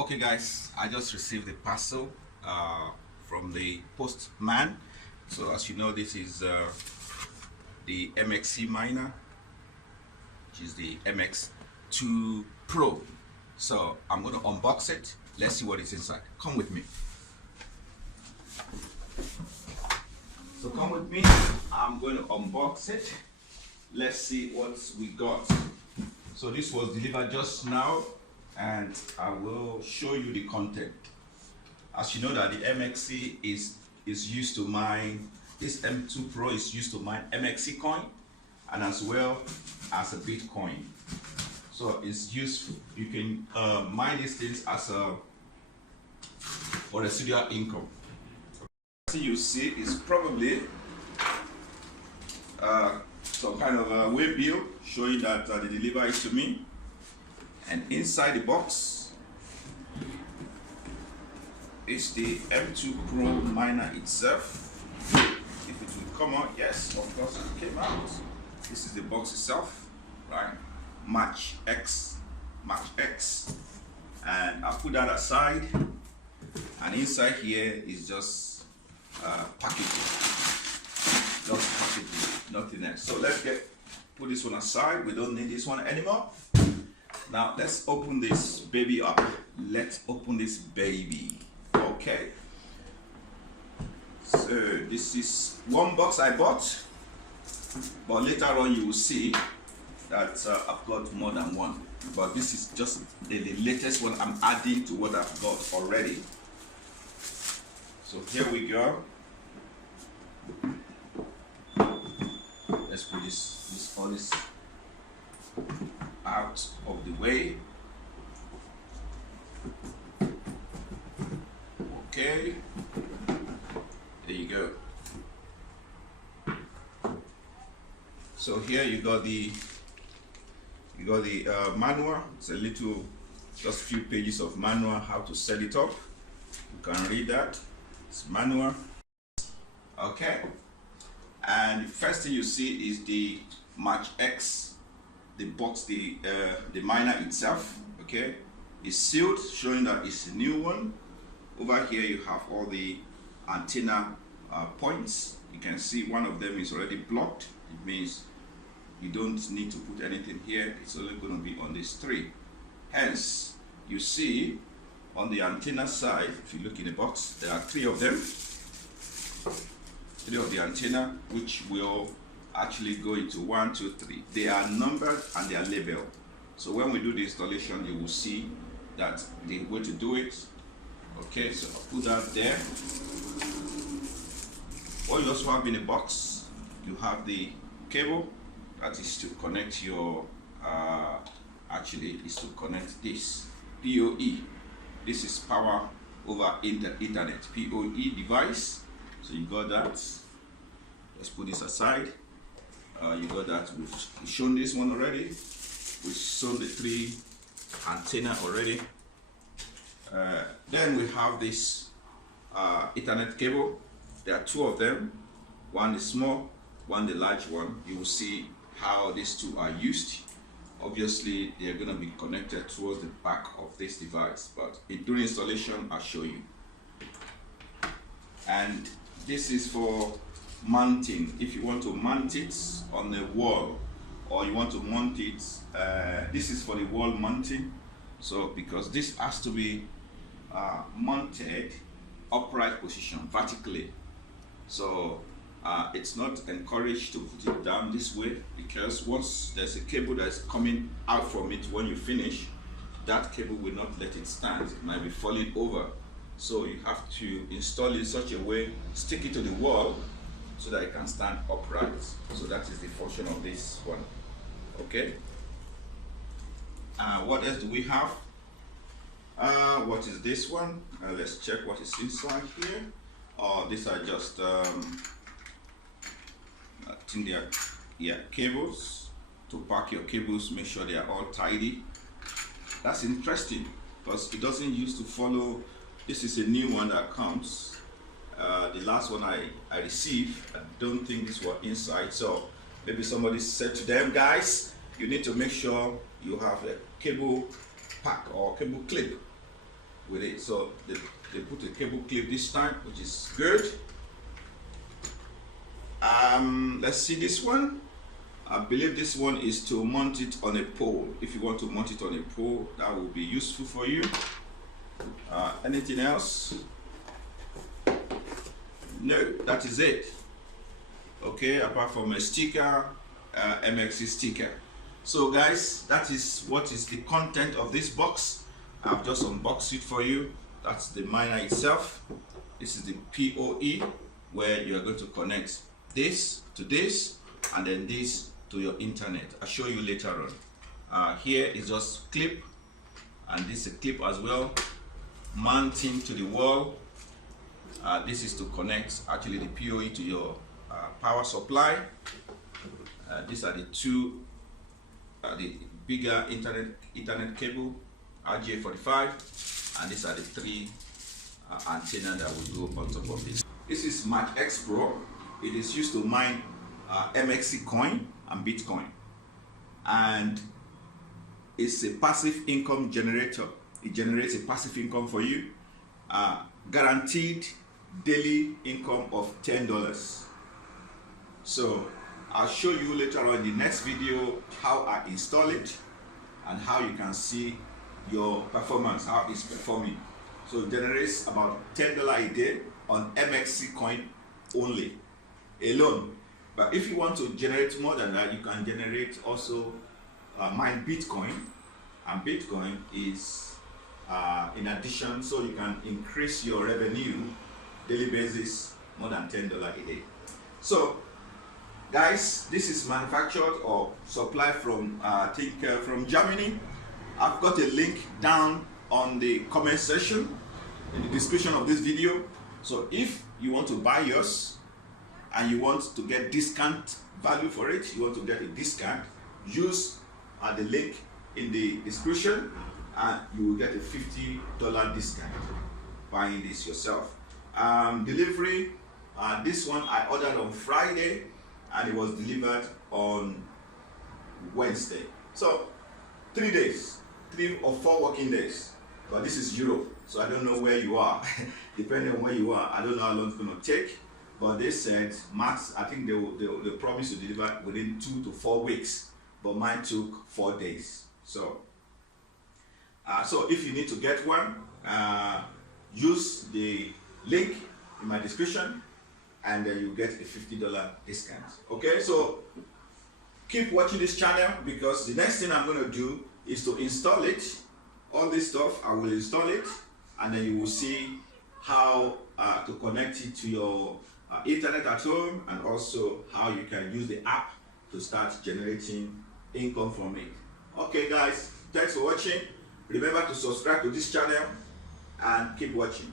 Okay guys, I just received the parcel from the postman. So as you know, this is the MXC miner, which is the MX2 Pro. So I'm going to unbox it. Let's see what is inside. Come with me. So come with me. I'm going to unbox it. Let's see what we got. So this was delivered just now, and I will show you the content. As you know that the MXC is used to mine, this M2 Pro is used to mine MXC coin and as well as a Bitcoin. So it's useful. You can mine these things as a for residual income. You see is probably some kind of a way bill showing that the delivery is to me. And inside the box is the M2 Pro miner itself. If it will come out, yes, of course it came out. This is the box itself, right? MatchX, and I put that aside. And inside here is just packaging, just packaging, nothing else. So let's put this one aside. We don't need this one anymore. Now let's open this baby up. Let's open this baby. Okay. So this is one box I bought, but later on you will see that I've got more than one. But this is just the latest one I'm adding to what I've got already. So here we go. Let's put all this out of the way. Okay, there you go. So here you got the manual. It's a little, just few pages of manual how to set it up. You can read that. It's manual. Okay, and the first thing you see is the MatchX, the box, the miner itself. Okay, it's sealed, showing that it's a new one. Over here you have all the antenna points. You can see one of them is already blocked. It means you don't need to put anything here. It's only going to be on these three. Hence, you see on the antenna side, if you look in the box, there are three of them. Three of the antenna, which will actually go into 1, 2, 3. They are numbered and they are labeled. So when we do the installation, you will see that the way to do it. Okay, so I'll put that there. What you also have in the box, you have the cable that is to connect your actually is to connect this PoE. This is power over internet, PoE device. So you got that. Let's put this aside. You got that. We've shown this one already. We've shown the three antenna already. Then we have this Ethernet cable. There are two of them. One is small, one the large one. You will see how these two are used. Obviously, they are going to be connected towards the back of this device, but during installation, I'll show you. And this is for mounting. If you want to mount it on the wall, or you want to mount it, this is for the wall mounting. So because this has to be mounted upright position, vertically. So it's not encouraged to put it down this way, because once there's a cable that's coming out from it when you finish, that cable will not let it stand. It might be falling over. So you have to install it in such a way, stick it to the wall so that it can stand upright. So that is the function of this one. Okay. What else do we have? What is this one? Let's check what is inside here. These are just I think they are cables to pack your cables. Make sure they are all tidy. That's interesting because it doesn't used to follow. This is a new one that comes. The last one I received, I don't think this was inside. So maybe somebody said to them, guys, you need to make sure you have a cable pack or cable clip with it. So they put a cable clip this time, which is good. Let's see this one. I believe this one is to mount it on a pole. If you want to mount it on a pole, that will be useful for you. Anything else? No, that is it. Okay, apart from a sticker, MXC sticker. So guys, that is what is the content of this box. I've just unboxed it for you. That's the miner itself. This is the PoE, where you are going to connect this to this, and then this to your internet. I'll show you later on. Here is just clip, and this is a clip as well, mounting to the wall. This is to connect actually the PoE to your power supply. These are the two, the bigger Ethernet cable, RJ45, and these are the three antenna that will go on top of this. This is MatchX Pro. It is used to mine MXC coin and Bitcoin, and it's a passive income generator. It generates a passive income for you, guaranteed daily income of $10. So I'll show you later on in the next video how I install it and how you can see your performance, how it's performing. So it generates about $10 a day on MXC coin only, alone. But if you want to generate more than that, you can generate also mine Bitcoin, and Bitcoin is in addition, so you can increase your revenue daily basis more than $10 a day. So guys, this is manufactured or supplied from I think from Germany. I've got a link down on the comment section in the description of this video. So if you want to buy yours and you want to get discount value for it, you want to get a discount, use the link in the description and you will get a $50 discount buying this yourself. Delivery, this one I ordered on Friday and it was delivered on Wednesday. So 3 days, 3 or 4 working days. But this is Europe, so I don't know where you are. Depending on where you are, I don't know how long it's going to take. But they said max, I think they promised to deliver within 2 to 4 weeks. But mine took 4 days. So if you need to get one, use the link in my description and then you get a $50 discount. Okay, so keep watching this channel because the next thing I'm going to do is to install it. All this stuff, I will install it and then you will see how to connect it to your internet at home, and also how you can use the app to start generating income from it. Okay guys, thanks for watching. Remember to subscribe to this channel and keep watching.